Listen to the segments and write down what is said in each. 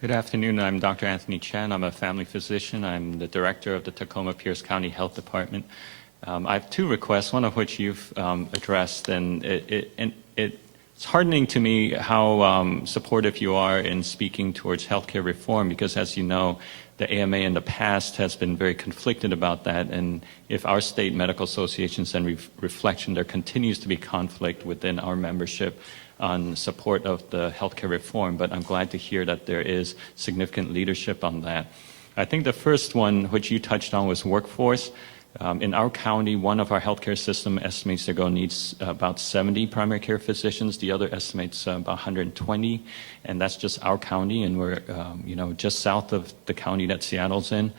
Good afternoon. I'm Dr. Anthony Chan. I'm a family physician. I'm the director of the Tacoma-Pierce County Health Department. I have two requests, one of which you've addressed, and it's heartening to me how supportive you are in speaking towards healthcare reform, because as you know, the AMA in the past has been very conflicted about that, and if our state medical associations and reflection, there continues to be conflict within our membership on support of the healthcare reform, but I'm glad to hear that there is significant leadership on that. I think the first one, which you touched on, was workforce. In our county, one of our healthcare system estimates they're going to need about 70 primary care physicians. The other estimates about 120, and that's just our county, and we're just south of the county that Seattle's in.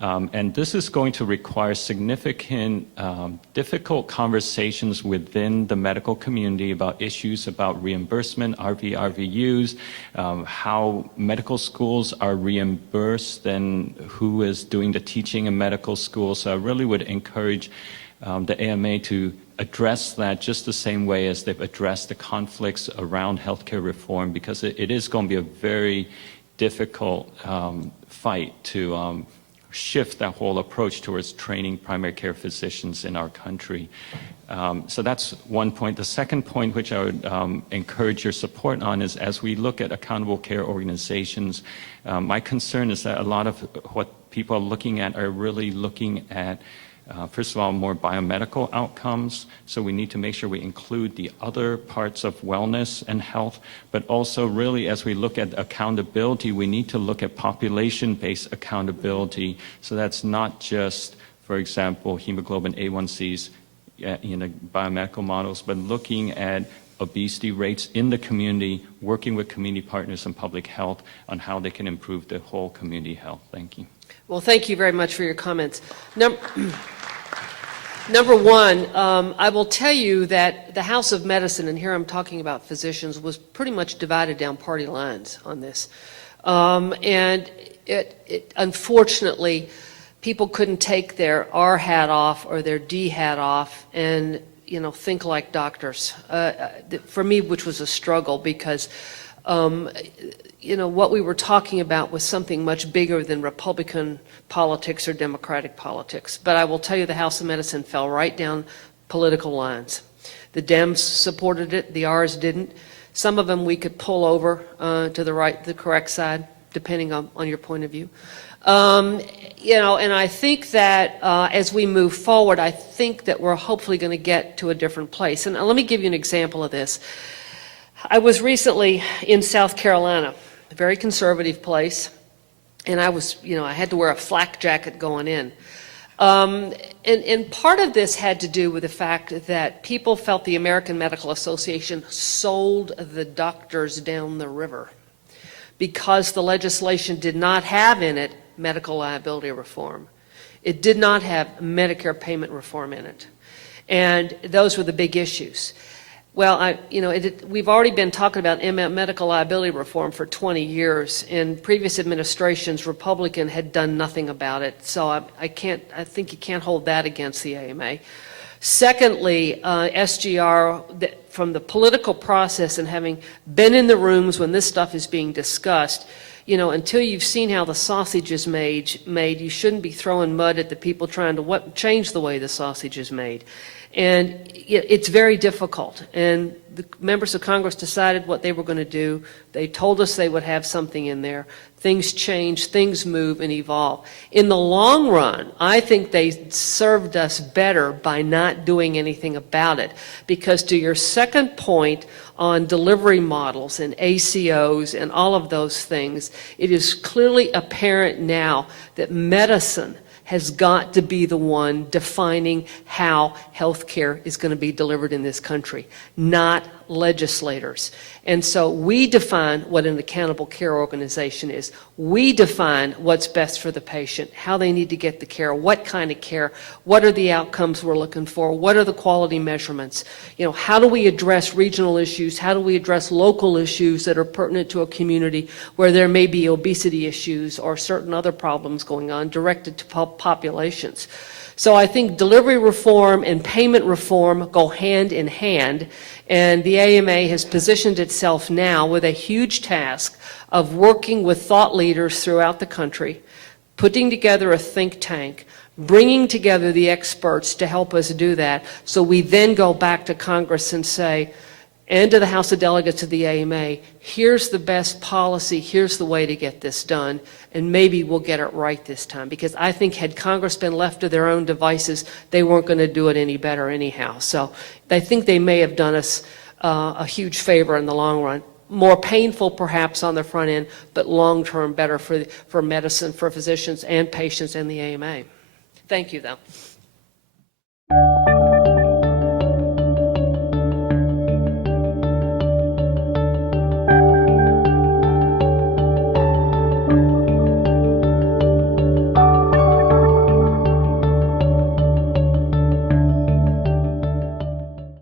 And this is going to require significant, difficult conversations within the medical community about issues about reimbursement, RVUs, how medical schools are reimbursed, and who is doing the teaching in medical schools. So I really would encourage the AMA to address that just the same way as they've addressed the conflicts around healthcare reform, because it is going to be a very difficult fight to shift that whole approach towards training primary care physicians in our country. So that's one point. The second point, which I would encourage your support on, is as we look at accountable care organizations, my concern is that a lot of what people are looking at are really looking at first of all, more biomedical outcomes, so we need to make sure we include the other parts of wellness and health, but also really as we look at accountability, we need to look at population-based accountability, so that's not just, for example, hemoglobin A1Cs in biomedical models, but looking at obesity rates in the community, working with community partners and public health on how they can improve the whole community health. Thank you. Well, thank you very much for your comments. Number one, I will tell you that the House of Medicine, and here I'm talking about physicians, was pretty much divided down party lines on this. And unfortunately, people couldn't take their R hat off or their D hat off and, think like doctors. For me, which was a struggle, because what we were talking about was something much bigger than Republican politics or Democratic politics. But I will tell you, the House of Medicine fell right down political lines. The Dems supported it, the R's didn't. Some of them we could pull over to the right, the correct side, depending on your point of view. And I think that as we move forward, I think that we're hopefully going to get to a different place. And let me give you an example of this. I was recently in South Carolina, a very conservative place, and I was, I had to wear a flak jacket going in. And part of this had to do with the fact that people felt the American Medical Association sold the doctors down the river because the legislation did not have in it medical liability reform. It did not have Medicare payment reform in it. And those were the big issues. Well, we've already been talking about medical liability reform for 20 years, and previous administrations, Republican, had done nothing about it. So I think you can't hold that against the AMA. Secondly, SGR, from the political process and having been in the rooms when this stuff is being discussed, until you've seen how the sausage is made, you shouldn't be throwing mud at the people trying to change the way the sausage is made. And it's very difficult. And the members of Congress decided what they were going to do. They told us they would have something in there. Things change, things move and evolve. In the long run, I think they served us better by not doing anything about it. Because to your second point on delivery models and ACOs and all of those things, it is clearly apparent now that medicine has got to be the one defining how health care is going to be delivered in this country, not legislators. And so we define what an accountable care organization is. We define what's best for the patient, how they need to get the care, what kind of care, what are the outcomes we're looking for, what are the quality measurements, how do we address regional issues, how do we address local issues that are pertinent to a community where there may be obesity issues or certain other problems going on directed to populations. So I think delivery reform and payment reform go hand in hand, and the AMA has positioned itself now with a huge task of working with thought leaders throughout the country, putting together a think tank, bringing together the experts to help us do that, so we then go back to Congress and say, and to the House of Delegates of the AMA, here's the best policy, here's the way to get this done, and maybe we'll get it right this time. Because I think had Congress been left to their own devices, they weren't going to do it any better anyhow. So I think they may have done us a huge favor in the long run. More painful perhaps on the front end, but long-term better for medicine, for physicians and patients and the AMA. Thank you, though.